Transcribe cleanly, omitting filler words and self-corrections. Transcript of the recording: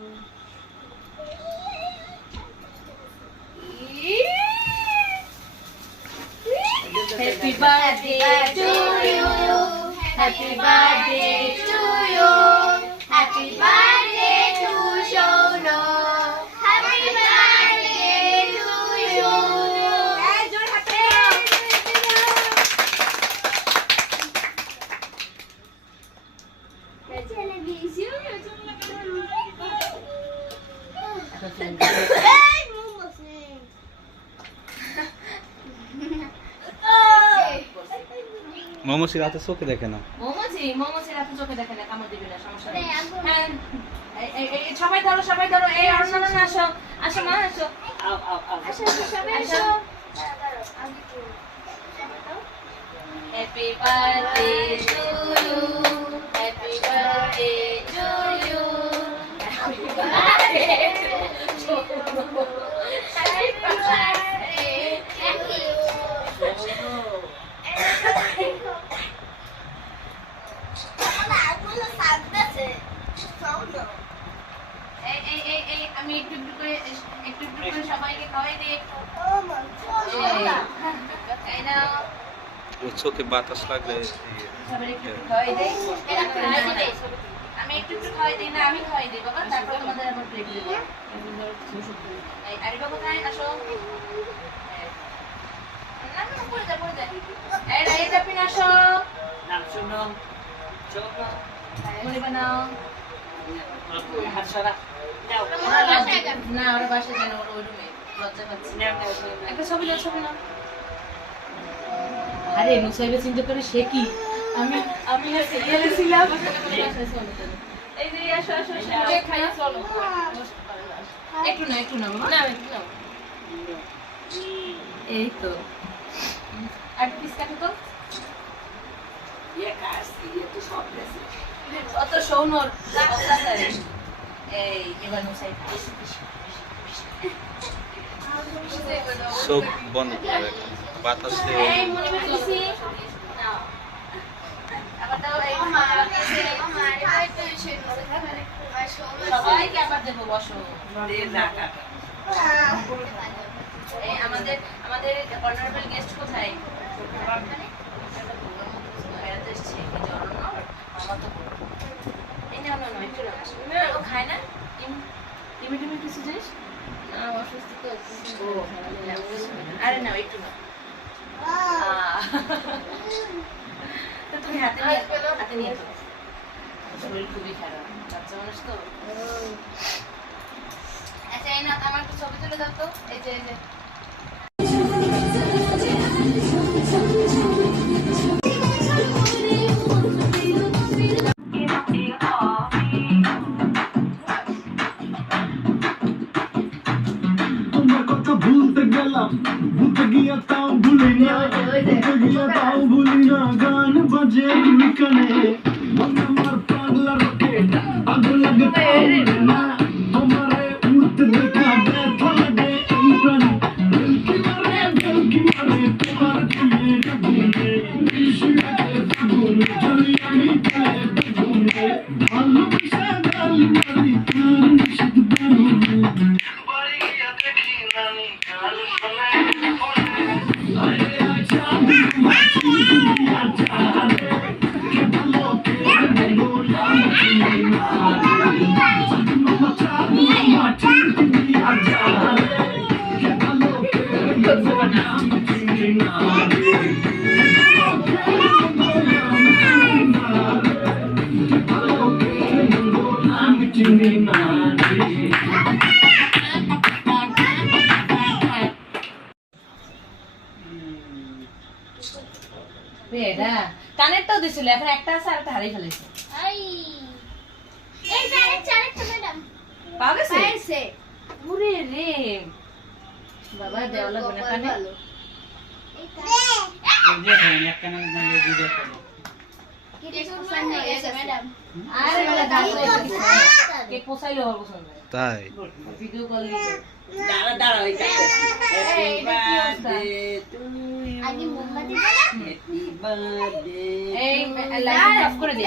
Happy birthday to you. Happy birthday to you. Happy birthday to Shono. Happy birthday to you. মোমোসি রাতে চোখে দেখে না। মোমোসি রাতে চোখে দেখে না, কামড় দিবে না, সমস্যা নেই। হ্যাঁ সবাই ধরো, সবাই ধরো। এই অরুণা না আসো, আসো মা, আসো। আসো সবাই আসো। Happy birthday to you, happy birthday to you, happy birthday to you, happy birthday আমি একটু একটু করে সবাইকে খাওয়াই দিই। এই নাও, চোখে বাতাস লাগলে সবাই একটু খাওয়াই দেই। আমি একটু খাওয়াই দিই না, আমি খাওয়াই দিই বাবা, তারপর তোমাদের আবার ব্রেক দেব। এই আরে বাবা কোথায় আসো? না না পড়ে যা, পড়ে যা। এই রাইদা পিন আসো। নাম শুনো, চলো বলে বানাও। হাত সরা না, ওরা বাসায় যেন ওই রুমে লজ্জা পাচ্ছি। একটা ছবি নাও, ছবি নাও। আরে মুসাইবে চিন্তা করে সে কি, আমি ছিলাম। এই যে আসো আসো, খাই চলো। একটু না, একটু না বাবা, না একটু নাও। এই তো আর পিস কাটো তো। অত সৌনর এই এবার মুসাই চোখ বন্ধ করে বাতাসে। এই মনে করছি নাও আবার দাও। এই সবাইকে আবার দেবো, বসো। এই আমাদের অনারেবল গেস্ট কোথায়? বেড়াতে এসছে মামা তো। এই নাও না, একটু ও খায় না টিমি কিছু জিনিস না, অসুস্থ তো। আরে নাও একটু নাও। তো তুমি হাতে নিয়ে শরীর খুবই খারাপ, বাচ্চা মানুষ তো। আচ্ছা এই না, আমার একটু ছবি তুলে দাও তো। এই যে ভুলতে গেলাম, ভুলতে গিয়া তাও ভুলি না, ভুলতে গিয়া তাও ভুলি না। গান বাজে দুই কানে, আমার পাগলা রকেট আগুন লাগে তাও না। আমারে উঠতে দেখা ব্যথা লাগে এই প্রাণে, বেলকি মারে তোমার চুলে আগুনে, বিশুয়াতে ফাগুন জ্বলি আমি গায়ে বেগুনে। ভালোবাসা গাল মারি কার নিষেধ বানুনে, বাড়ি গিয়া দেখি নানি কাল শোনে। কানেরটাও দিছিল, এখন একটা আছে আর একটা হারিয়ে ফেলেছে। পাওয়া গেছে? ওরে রে বাবা, দেওয়া লাগবে না কানে। তাই ভিডিও কল দিতে দাঁড়া দাঁড়া, ওই এই লাইট অফ করে দে।